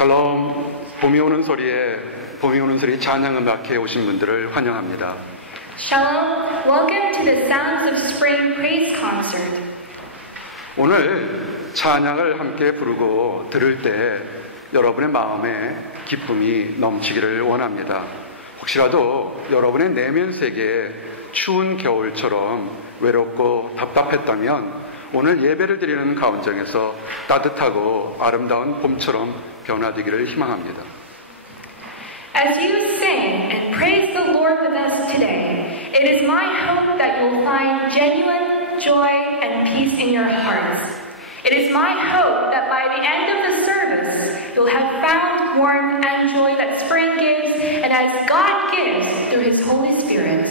샬롬, 봄이 오는 소리 찬양음악회에 오신 분들을 환영합니다. Shalom, welcome to the Sounds of Spring Praise Concert. 오늘 찬양을 함께 부르고 들을 때 여러분의 마음에 기쁨이 넘치기를 원합니다. 혹시라도 여러분의 내면 세계에 추운 겨울처럼 외롭고 답답했다면 오늘 예배를 드리는 가운데에서 따뜻하고 아름다운 봄처럼 변화되기를 희망합니다. As you sing and praise the Lord with us today, it is my hope that you'll find genuine joy and peace in your hearts. It is my hope that by the end of the service, you'll have found warmth and joy that spring gives and as God gives through His Holy Spirit.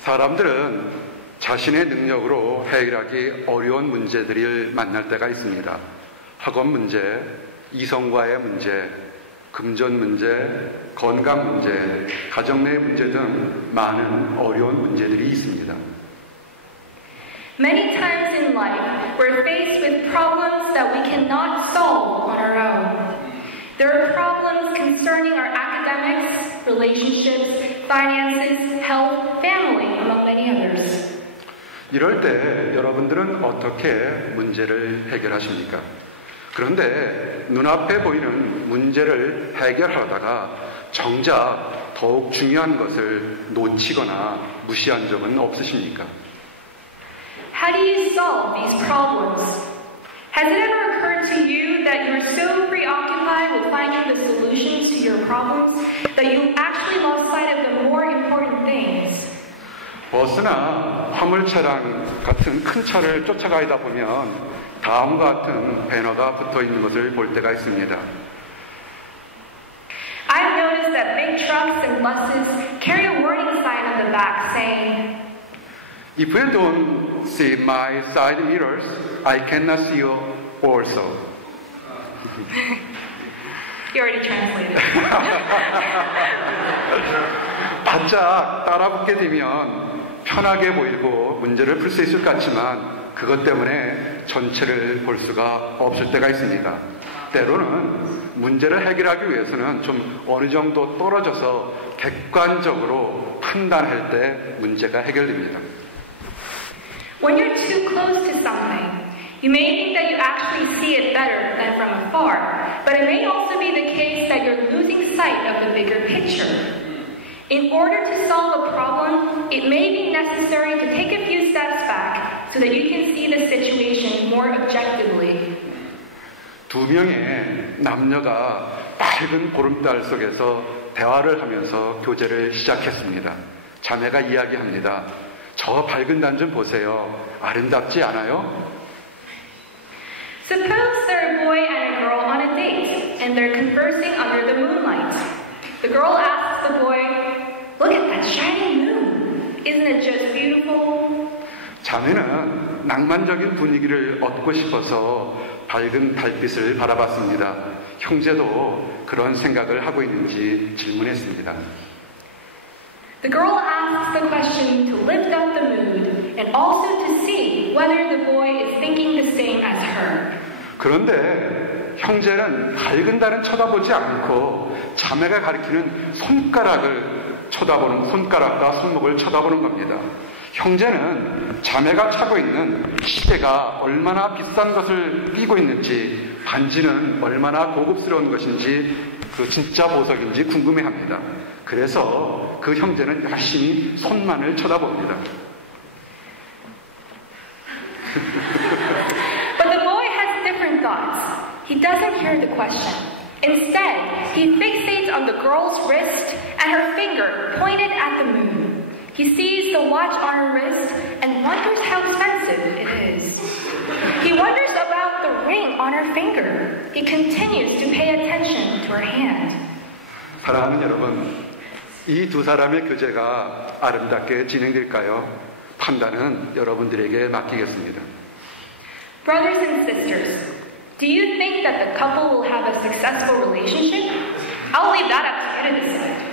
사람들은 자신의 능력으로 해결하기 어려운 문제들을 만날 때가 있습니다. 학업 문제, 이성과의 문제, 금전 문제, 건강 문제, 가정 내 문제 등 많은 어려운 문제들이 있습니다. Many times in life, we're faced with problems that we cannot solve on our own. There are problems concerning our academics, relationships, finances, health, family, among many others. 이럴 때 여러분들은 어떻게 문제를 해결하십니까? 그런데 눈앞에 보이는 문제를 해결하다가 정작 더욱 중요한 것을 놓치거나 무시한 적은 없으십니까? How do you solve these problems? Has it ever occurred to you that you're so preoccupied with finding the solutions to your problems that you actually lost sight of the more important things? 버스나 화물차량 같은 큰 차를 쫓아가다 보면 다음과 같은 배너가 붙어 있는 것을 볼 때가 있습니다. I've noticed that big trucks and buses carry a warning sign on the back saying, If you don't see my side mirrors, I cannot see you also. You already translated. 바짝 따라붙게 되면 편하게 보이고 문제를 풀 수 있을 것 같지만 그것 때문에 전체를 볼 수가 없을 때가 있습니다. 때로는 문제를 해결하기 위해서는 좀 어느 정도 떨어져서 객관적으로 판단할 때 문제가 해결됩니다. When you're too close to something, you may think that you actually see it better than from afar, but it may also be the case that you're losing sight of the bigger picture. In order to solve a problem, it may be necessary to take a few steps back so that you can see the situation more objectively. 두 명의 남녀가 밝은 보름달 속에서 대화를 하면서 교제를 시작했습니다. 자매가 이야기합니다. 저 밝은 단 좀 보세요. 아름답지 않아요? Suppose there are a boy and a girl on a date, and they're conversing under the moonlight. The girl asks the boy, "Look at that shining moon. Isn't it just beautiful?" 자매는 낭만적인 분위기를 얻고 싶어서 밝은 달빛을 바라봤습니다. 형제도 그런 생각을 하고 있는지 질문했습니다. The girl asks the question to lift up the mood and also to see whether the boy is thinking the same as her. 그런데 형제는 밝은 달은 쳐다보지 않고 자매가 가리키는 손가락과 손목을 쳐다보는 겁니다. 형제는 자매가 차고 있는 시계가 얼마나 비싼 것을 끼고 있는지, 반지는 얼마나 고급스러운 것인지, 그 진짜 보석인지 궁금해합니다. 그래서 그 형제는 열심히 손만을 쳐다봅니다. But the boy has different thoughts. He doesn't hear the question. Instead, he fixates on the girl's wrist and her finger pointed at the moon. He sees the watch on her wrist and wonders how expensive it is. He wonders about the ring on her finger. He continues to pay attention to her hand. 사랑하는 여러분, 이 두 사람의 교제가 아름답게 진행될까요? 판단은 여러분들에게 맡기겠습니다. Brothers and sisters, do you think that the couple will have a successful relationship? I'll leave that up to you to decide.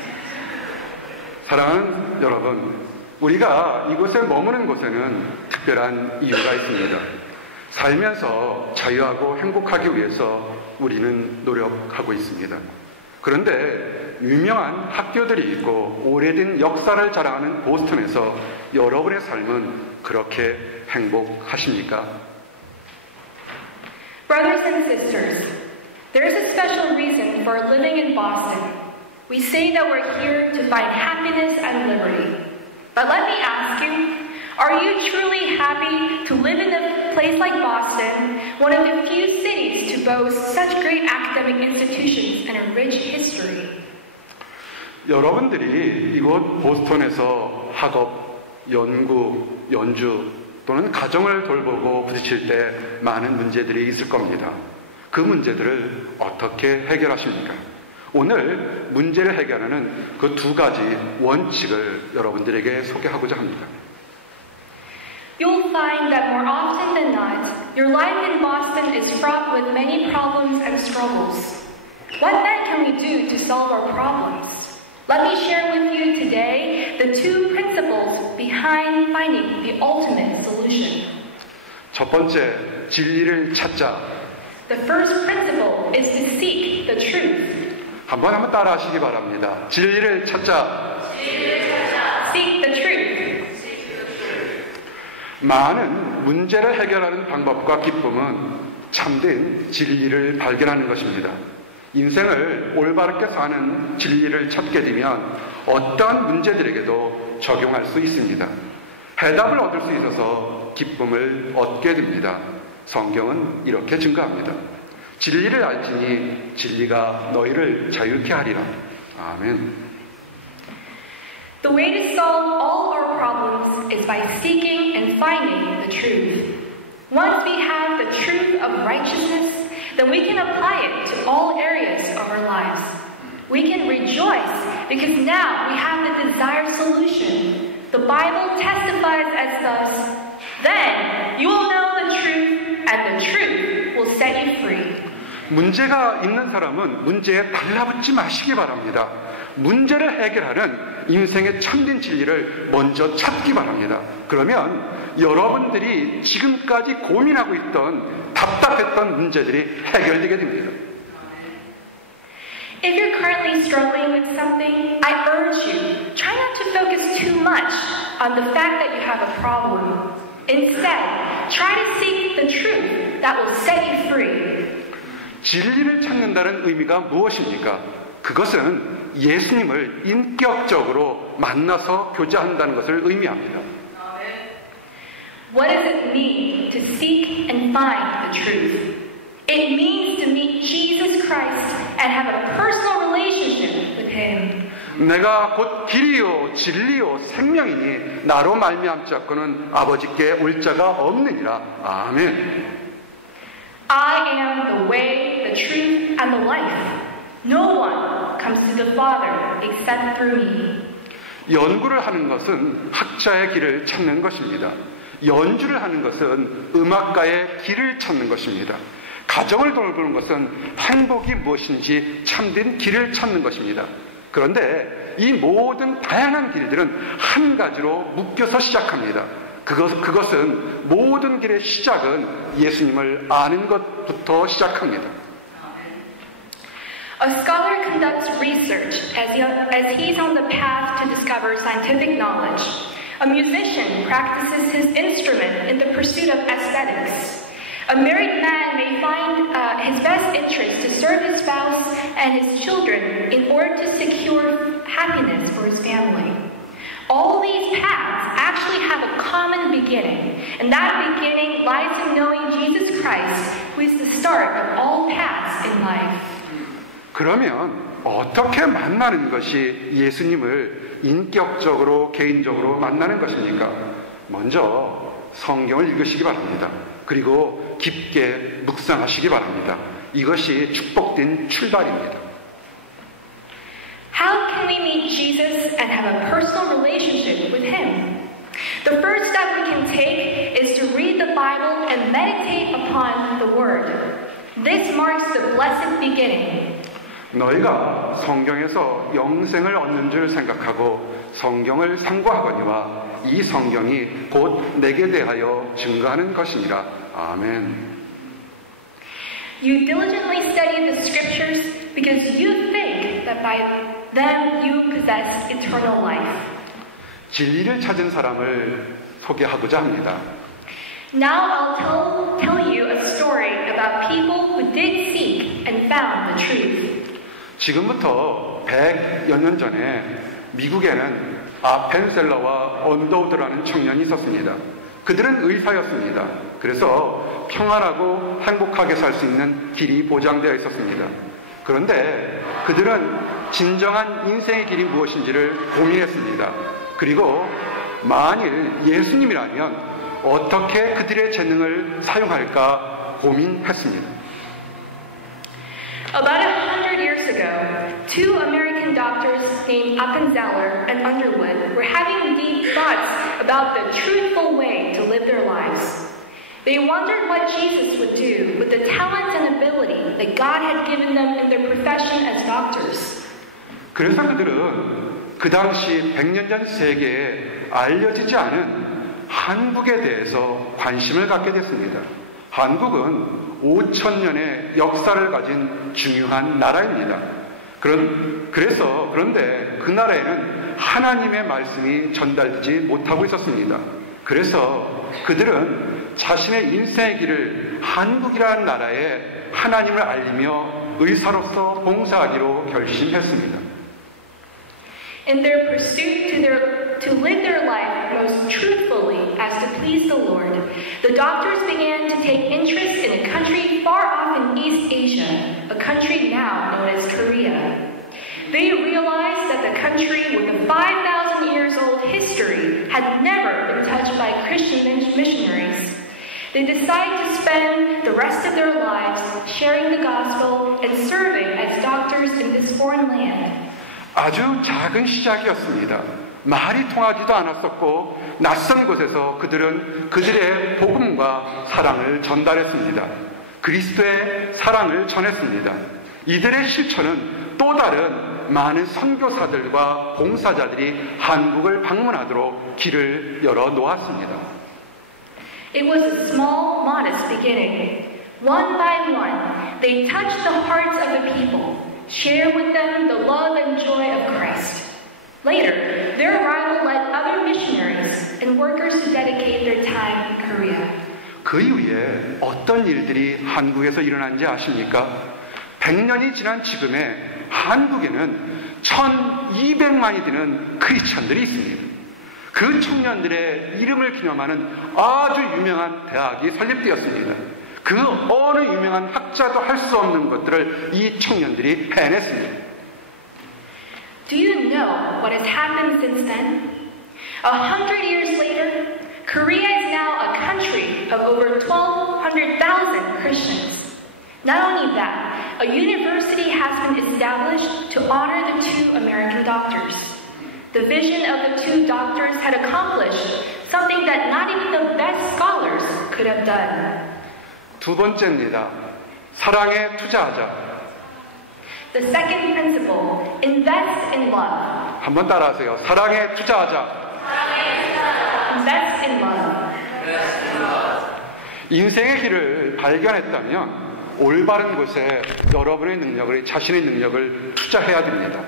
사랑하는 여러분, 우리가 이곳에 머무는 곳에는 특별한 이유가 있습니다. 살면서 자유하고 행복하기 위해서 우리는 노력하고 있습니다. 그런데 유명한 학교들이 있고 오래된 역사를 자랑하는 보스턴에서 여러분의 삶은 그렇게 행복하십니까? Brothers and sisters, there is a special reason for living in Boston. We say that we're here to find happiness and liberty. But let me ask you, are you truly happy to live in a place like Boston, one of the few cities to boast such great academic institutions and a rich history? 여러분들이 이곳 보스턴에서 학업, 연구, 연주 또는 가정을 돌보고 부딪힐 때 많은 문제들이 있을 겁니다. 그 문제들을 어떻게 해결하십니까? 오늘 문제를 해결하는 그 두 가지 원칙을 여러분들에게 소개하고자 합니다. You'll find that more often than not, your life in Boston is fraught with many problems and struggles. What then can we do to solve our problems? Let me share with you today the two principles behind finding the ultimate solution. 첫 번째, 진리를 찾자. The first principle is to seek the truth. 한번 따라 하시기 바랍니다. 진리를 찾자. Seek the truth. 많은 문제를 해결하는 방법과 기쁨은 참된 진리를 발견하는 것입니다. 인생을 올바르게 사는 진리를 찾게 되면 어떠한 문제들에게도 적용할 수 있습니다. 해답을 얻을 수 있어서 기쁨을 얻게 됩니다. 성경은 이렇게 증거합니다. 진리를 알지니 진리가 너희를 자유케 하리라. 아멘. The way to solve all our problems is by seeking and finding the truth. Once we have the truth of righteousness, then we can apply it to all areas of our lives. We can rejoice because now we have the desired solution. The Bible testifies as thus, then you will know the truth and the truth will set you free. 문제가 있는 사람은 문제에 달라붙지 마시기 바랍니다. 문제를 해결하는 인생의 참된 진리를 먼저 찾기 바랍니다. 그러면 여러분들이 지금까지 고민하고 있던 답답했던 문제들이 해결되게 됩니다. If you're currently struggling with something, I urge you, try not to focus too much on the fact that you have a problem. Instead, try to seek the truth that will set you free. 진리를 찾는다는 의미가 무엇입니까? 그것은 예수님을 인격적으로 만나서 교제한다는 것을 의미합니다. What does it mean to seek and find the truth? It means to meet Jesus Christ and have a personal relationship with Him. 내가 곧 길이요 진리요 생명이니 나로 말미암지 않고는 아버지께 올 자가 없느니라. 아멘. I am the way, the truth, and the life. No one comes to the Father except through me. 연구를 하는 것은 학자의 길을 찾는 것입니다. 연주를 하는 것은 음악가의 길을 찾는 것입니다. 가정을 돌보는 것은 행복이 무엇인지 참된 길을 찾는 것입니다. 그런데 이 모든 다양한 길들은 한 가지로 묶여서 시작합니다. 그것은 모든 길의 시작은 예수님을 아는 것부터 시작합니다. A scholar conducts research as he's on the path to discover scientific knowledge. A musician practices his instrument in the pursuit of aesthetics. A married man may find his best interest to serve his spouse and his children in order to secure happiness for his family. All these paths actually have a common beginning, and that beginning lies in knowing Jesus Christ, who is the start of all paths in life. 그러면 어떻게 만나는 것이 예수님을 인격적으로 개인적으로 만나는 것입니까? 먼저 성경을 읽으시기 바랍니다. 그리고 깊게 묵상하시기 바랍니다. 이것이 축복된 출발입니다. How can we meet Jesus and have a personal relationship with Him? The first step we can take is to read the Bible and meditate upon the Word. This marks the blessed beginning. 너희가 성경에서 영생을 얻는 줄 생각하고 성경을 상고하거니와 이 성경이 곧 내게 대하여 증거하는 것이니라. 아멘. You diligently study the scriptures because you think that by them you possess eternal life. 진리를 찾은 사람을 소개하고자 합니다. Now I'll tell you a story about people who did seek and found the truth. 지금부터 100여 년 전에 미국에는 아펜셀러와 언더우드라는 청년이 있었습니다. 그들은 의사였습니다. 그래서 평안하고 행복하게 살 수 있는 길이 보장되어 있었습니다. 그런데 그들은 진정한 인생의 길이 무엇인지를 고민했습니다. 그리고 만일 예수님이라면 어떻게 그들의 재능을 사용할까 고민했습니다. About 100 years ago, two American doctors named Appenzeller and Underwood were having deep thoughts about the truthful way to live their lives. They wondered what Jesus would do with the talent and ability that God had given them in their profession as doctors. 그래서 그들은 그 당시 100년 전 세계에 알려지지 않은 한국에 대해서 관심을 갖게 됐습니다. 한국은 5,000년의 역사를 가진 중요한 나라입니다. 그런데 그 나라에는 하나님의 말씀이 전달되지 못하고 있었습니다. 그래서 그들은 자신의 인생의 길을 한국이라는 나라에 하나님을 알리며 의사로서 봉사하기로 결심했습니다. In their pursuit to live their life most truthfully as to please the Lord, the doctors began to take interest in a country far off in East Asia, a country now known as Korea. They realized that the country with a 5,000 years old history had never been touched by Christian missionaries. They decided to spend the rest of their lives sharing the gospel and serving as doctors in this foreign land. 아주 작은 시작이었습니다. 말이 통하지도 않았었고 낯선 곳에서 그들은 그들의 복음과 사랑을 전달했습니다. 그리스도의 사랑을 전했습니다. 이들의 실천은 또 다른 많은 선교사들과 봉사자들이 한국을 방문하도록 길을 열어 놓았습니다. It was a small, modest beginning. One by one, they touched the hearts of the people. Share with them the love and joy of Christ. Later, their arrival led other missionaries and workers to dedicate their time in Korea. 그 이후에 어떤 일들이 한국에서 일어난지 아십니까? 100년이 지난 지금의 한국에는 1,200만이 되는 크리스천들이 있습니다. 그 청년들의 이름을 기념하는 아주 유명한 대학이 설립되었습니다. 그 어느 유명한 학자도 할 수 없는 것들을 이 청년들이 해냈습니다. Do you know what has happened since then? 100 years later, Korea is now a country of over 1,200,000 Christians. Not only that, a university has been established to honor the two American doctors. The vision of the two doctors had accomplished something that not even the best scholars could have done. 두 번째입니다. 사랑에 투자하자. The second principle, invest in love. 한번 따라하세요. 사랑에 투자하자. Invest in love. 인생의 길을 발견했다면 올바른 곳에 여러분의 능력을, 자신의 능력을 투자해야 됩니다.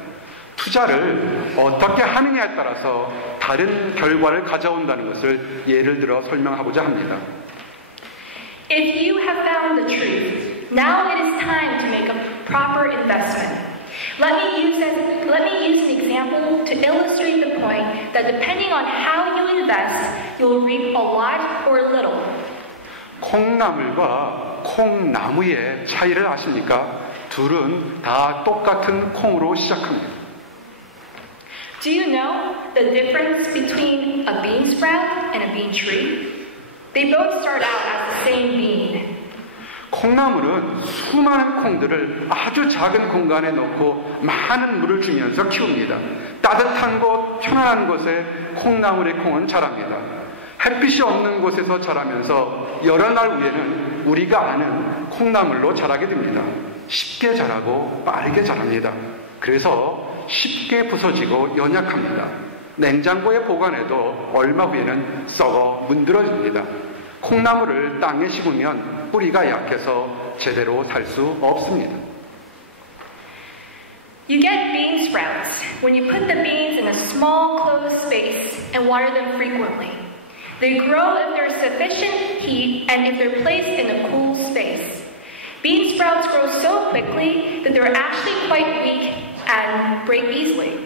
투자를 어떻게 하느냐에 따라서 다른 결과를 가져온다는 것을 예를 들어 설명하고자 합니다. If you have found the truth, now it is time to make a proper investment. Let me use an example to illustrate the point that depending on how you invest, you'll reap a lot or little. 콩나물과 콩나무의 차이를 아십니까? 둘은 다 똑같은 콩으로 시작합니다. Do you know the difference between a bean sprout and a bean tree? They both start out as the same bean. 콩나물은 수많은 콩들을 아주 작은 공간에 넣고 많은 물을 주면서 키웁니다. 따뜻한 곳, 편안한 곳에 콩나물의 콩은 자랍니다. 햇빛이 없는 곳에서 자라면서 여러 날 후에는 우리가 아는 콩나물로 자라게 됩니다. 쉽게 자라고 빠르게 자랍니다. 그래서 쉽게 부서지고 연약합니다. 냉장고에 보관해도 얼마 후에는 썩어 문드러집니다. 콩나물을 땅에 심으면 뿌리가 약해서 제대로 살 수 없습니다. You get bean sprouts when you put the beans in a small closed space and water them frequently. They grow if there's sufficient heat and if they're placed in a cool space. Bean sprouts grow so quickly that they're actually quite weak and break easily.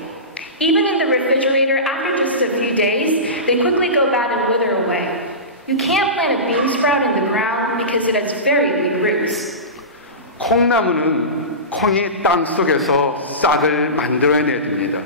Even in the refrigerator, after just a few days, they quickly go bad and wither away. You can't plant a bean sprout in the ground because it has very weak roots. 콩나무는 콩이 땅 속에서 싹을 만들어내야 됩니다.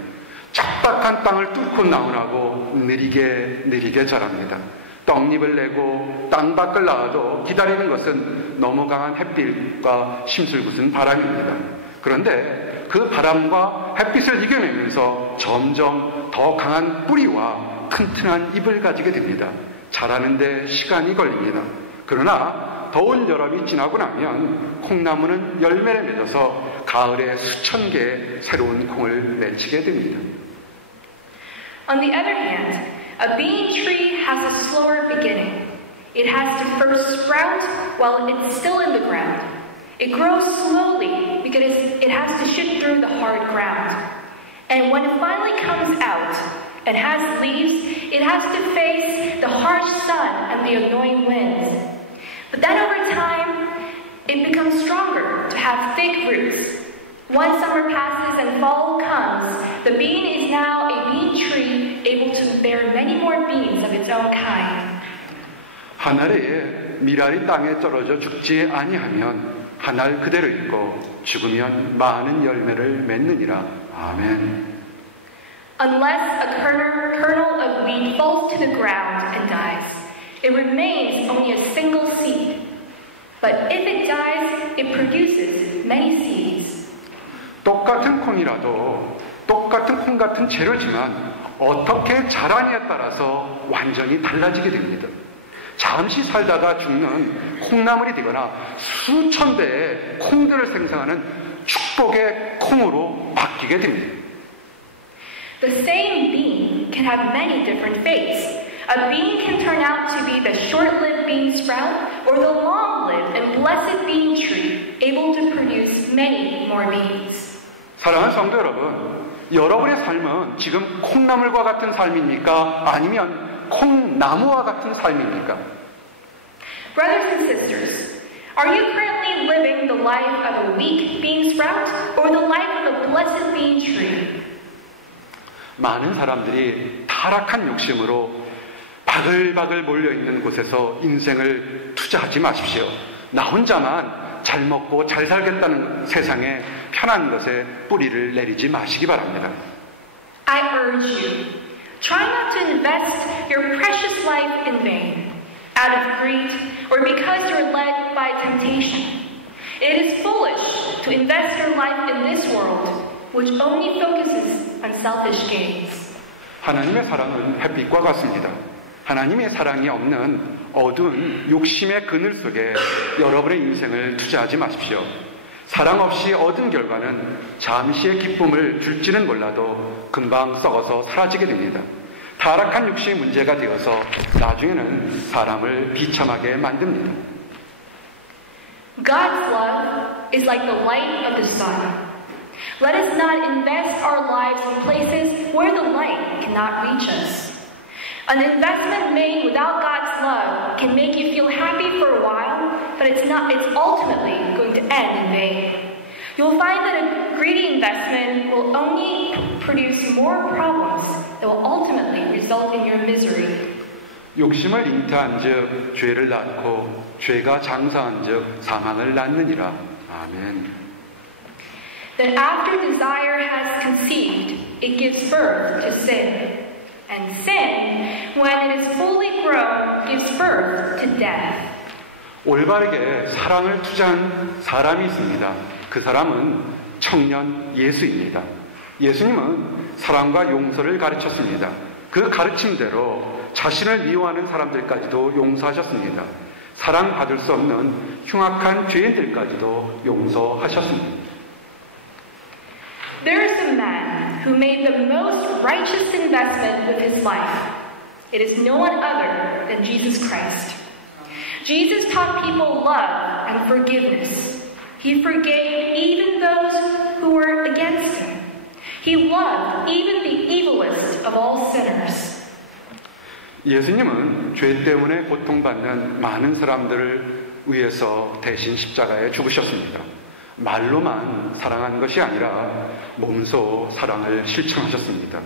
척박한 땅을 뚫고 나오라고 느리게 자랍니다. 떡잎을 내고 땅 밖을 나와도 기다리는 것은 너무 강한 햇빛과 심술궂은 바람입니다. 그런데 그 바람과 햇빛을 이겨내면서 점점 더 강한 뿌리와 튼튼한 잎을 가지게 됩니다. 자라는 데 시간이 걸립니다. 그러나 더운 여름이 지나고 나면 콩나무는 열매를 맺어서 가을에 수천 개의 새로운 콩을 맺히게 됩니다. On the other hand, a bean tree has a slower beginning. It has to first sprout while it's still in the ground. It grows slowly because it has to shoot through the hard ground. And when it finally comes out and has leaves, it has to face the harsh sun and the annoying winds. But then over time, it becomes stronger to have thick roots. Once summer passes and fall comes, the bean is now a bean tree able to bear many more beans of its own kind. 하늘에 밀알이 땅에 떨어져 죽지 아니하면 한 알 그대로 있고 죽으면 많은 열매를 맺느니라. 아멘. Unless a kernel of wheat falls to the ground and dies, it remains only a single seed. But if it dies, it produces many seeds. 똑같은 콩이라도 똑같은 콩 같은 재료지만 어떻게 자라냐에 따라서 완전히 달라지게 됩니다. 잠시 살다가 죽는 콩나물이 되거나 수천 대의 콩들을 생성하는 축복의 콩으로 바뀌게 됩니다. The same bean can have many different fates. A bean can turn out to be the short-lived bean sprout or the long-lived and blessed bean tree, able to produce many more beans. 사랑하는 성도 여러분, 여러분의 삶은 지금 콩나물과 같은 삶입니까? 아니면 콩나무와 같은 삶입니까? Brothers and sisters, are you currently living the life of a weak bean sprout or the life of a blessed bean tree? 많은 사람들이 타락한 욕심으로 바글바글 몰려있는 곳에서 인생을 투자하지 마십시오. 나 혼자만 잘 먹고 잘 살겠다는 세상에 편한 것에 뿌리를 내리지 마시기 바랍니다. I urge you, try not to invest your precious life in vain, out of greed or because you're led by temptation. It is foolish to invest your life in this world, which only focuses on selfish gains. 하나님의 사랑은 햇빛과 같습니다. 하나님의 사랑이 없는 어두운 욕심의 그늘 속에 여러분의 인생을 투자하지 마십시오. 사랑 없이 얻은 결과는 잠시의 기쁨을 줄지는 몰라도 금방 썩어서 사라지게 됩니다. 타락한 욕심이 문제가 되어서 나중에는 사람을 비참하게 만듭니다. God's love is like the light of the sun. Let us not invest our lives in places where the light cannot reach us. An investment made without God's love can make you feel happy for a while, but it's ultimately going to end in vain. You'll find that a greedy investment will only produce more problems that will ultimately result in your misery. 욕심을 잉태한 즉 죄를 낳고 죄가 장사한 즉 사망을 낳느니라. 아멘. That after desire has conceived, it gives birth to sin. And sin, when it is fully grown, gives birth to death. 올바르게 사랑을 투자한 사람이 있습니다. 그 사람은 청년 예수입니다. 예수님은 사랑과 용서를 가르쳤습니다. 그 가르침대로 자신을 미워하는 사람들까지도 용서하셨습니다. 사랑받을 수 없는 흉악한 죄인들까지도 용서하셨습니다. There is a man who made the most righteous investment with his life. It is no one other than Jesus Christ. Jesus taught people love and forgiveness. He forgave even those who were against him. He loved even the evilest of all sinners. 예수님은 죄 때문에 고통받는 많은 사람들을 위해서 대신 십자가에 죽으셨습니다. 말로만 사랑하는 것이 아니라 몸소 사랑을 실천하셨습니다.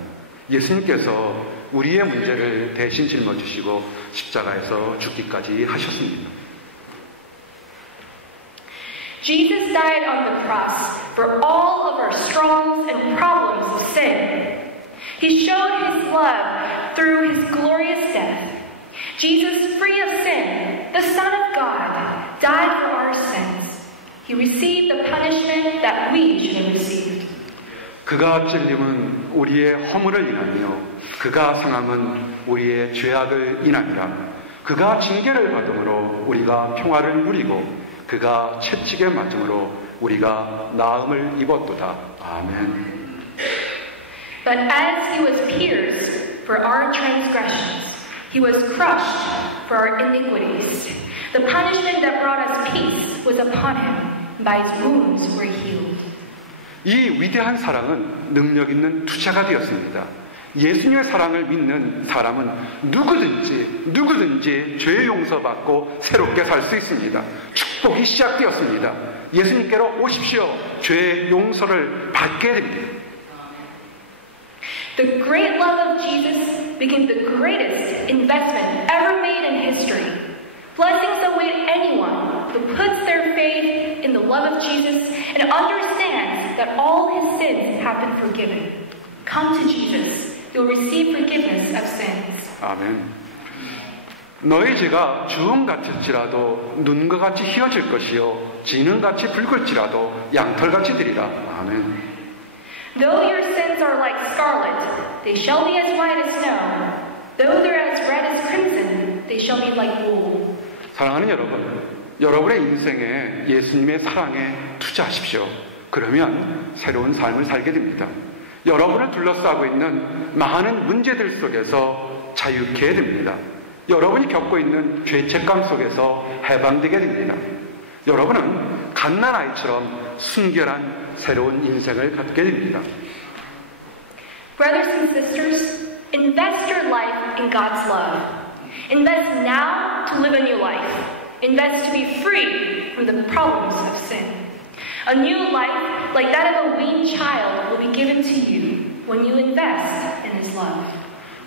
예수님께서 우리의 문제를 대신 짊어지시고 십자가에서 죽기까지 하셨습니다. Jesus died on the cross for all of our struggles and problems of sin. He showed his love through his glorious death. Jesus, free of sin, the Son of God, died for our sins. He received the punishment that we should have received. 그가 찔림은 우리의 허물을 인하며 그가 상함은 우리의 죄악을 인하니라. 그가 징계를 받음으로 우리가 평화를 누리고 그가 채찍에 맞음으로 우리가 나음을 입었도다. 아멘. But as he was pierced for our transgressions, he was crushed for our iniquities. The punishment that brought us peace was upon him, and by his wounds we're healed. 이 위대한 사랑은 능력 있는 투자가 되었습니다. 예수님의 사랑을 믿는 사람은 누구든지 죄 용서받고 새롭게 살 수 있습니다. 축복이 시작되었습니다. 예수님께로 오십시오. 죄 용서를 받게 됩니다. The great love of Jesus became the greatest investment ever made in history. Blessings await anyone who puts their faith in the love of Jesus and understands that all his sins have been forgiven. Come to Jesus. You'll receive forgiveness of sins. 아멘. 너희 죄가 주홍같을지라도 눈과 같이 희어질 것이요 진흥같이 붉을지라도 양털같이 되리라. 아멘. Though your sins are like scarlet, they shall be as white as snow. Though they're as red as crimson, they shall be like wool. 사랑하는 여러분, 여러분의 인생에 예수님의 사랑에 투자하십시오. 그러면 새로운 삶을 살게 됩니다. 여러분을 둘러싸고 있는 많은 문제들 속에서 자유케 됩니다. 여러분이 겪고 있는 죄책감 속에서 해방되게 됩니다. 여러분은 갓난아이처럼 순결한 새로운 인생을 갖게 됩니다. Brothers and sisters, invest your life in God's love. Invest now to live a new life. Invest to be free from the problems of sin. A new life, like that of a weaned child, will be given to you when you invest in His love.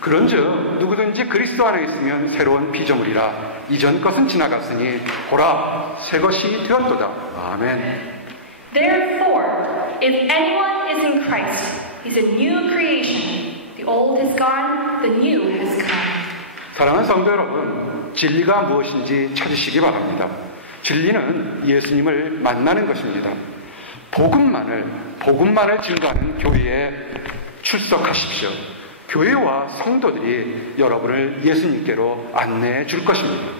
그런즉 누구든지 그리스도 안에 있으면 새로운 피조물이라 이전 것은 지나갔으니 보라 새 것이 되었도다. 아멘. Therefore, if anyone is in Christ, he's a new creation. The old has gone, the new has come. 사랑하는 성도 여러분, 진리가 무엇인지 찾으시기 바랍니다. 진리는 예수님을 만나는 것입니다. 복음만을 증거하는 교회에 출석하십시오. 교회와 성도들이 여러분을 예수님께로 안내해 줄 것입니다.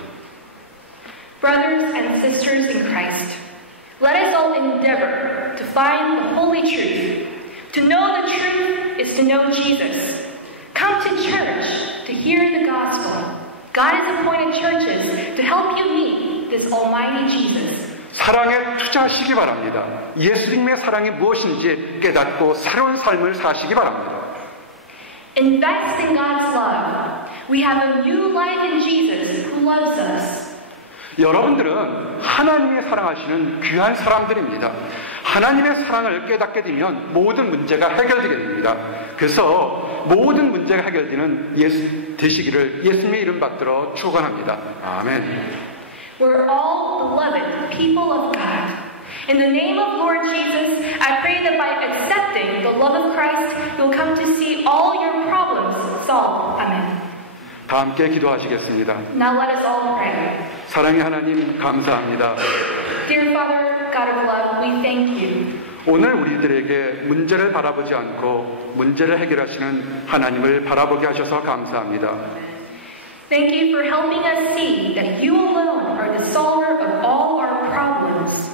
Brothers and sisters in Christ, let us all endeavor to find the holy truth. To know the truth is to know Jesus. Come to church to hear the gospel. God has appointed churches to help you meet this almighty Jesus. 사랑에 투자하시기 바랍니다. 예수님의 사랑이 무엇인지 깨닫고 새로운 삶을 사시기 바랍니다. Invest in God's love. We have a new life in Jesus who loves us. 여러분들은 하나님의 사랑하시는 귀한 사람들입니다. 하나님의 사랑을 깨닫게 되면 모든 문제가 해결되게 됩니다. 그래서 모든 문제가 해결되는 되시기를 예수님의 이름 받들어 축원합니다. 아멘. We're all beloved people of God. In the name of Lord Jesus, I pray that by accepting the love of Christ, you'll come to see all your problems solved. Amen. 다 함께 기도하시겠습니다. Now let us all pray. 사랑의 하나님 감사합니다. Dear Father, God of love, we thank you. 오늘 우리들에게 문제를 바라보지 않고 문제를 해결하시는 하나님을 바라보게 하셔서 감사합니다. Thank you for helping us see that you alone are the solver of all our problems.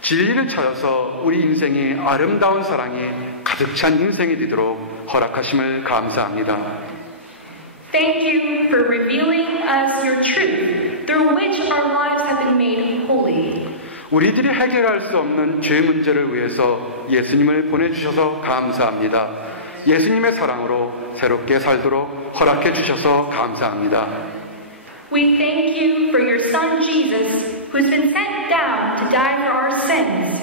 진리를 찾아서 우리 인생이 아름다운 사랑이 가득 찬 인생이 되도록 허락하심을 감사합니다. Thank you for revealing us your truth through which our lives have been made holy. 우리들이 해결할 수 없는 죄 문제를 위해서 예수님을 보내주셔서 감사합니다. 예수님의 사랑으로 새롭게 살도록 허락해 주셔서 감사합니다. We thank you for your Son Jesus, who's been sent down to die for our sins.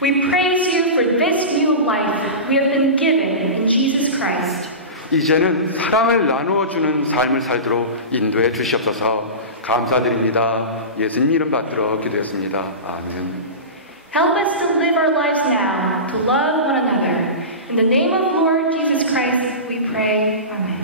We praise you for this new life we have been given in Jesus Christ. 이제는 사랑을 나누어 주는 삶을 살도록 인도해 주시옵소서. 감사드립니다. 예수님 이름 받들어 기도했습니다. 아멘. Help us to live our lives now to love one another. In the name of Lord Jesus Christ, we pray. Amen.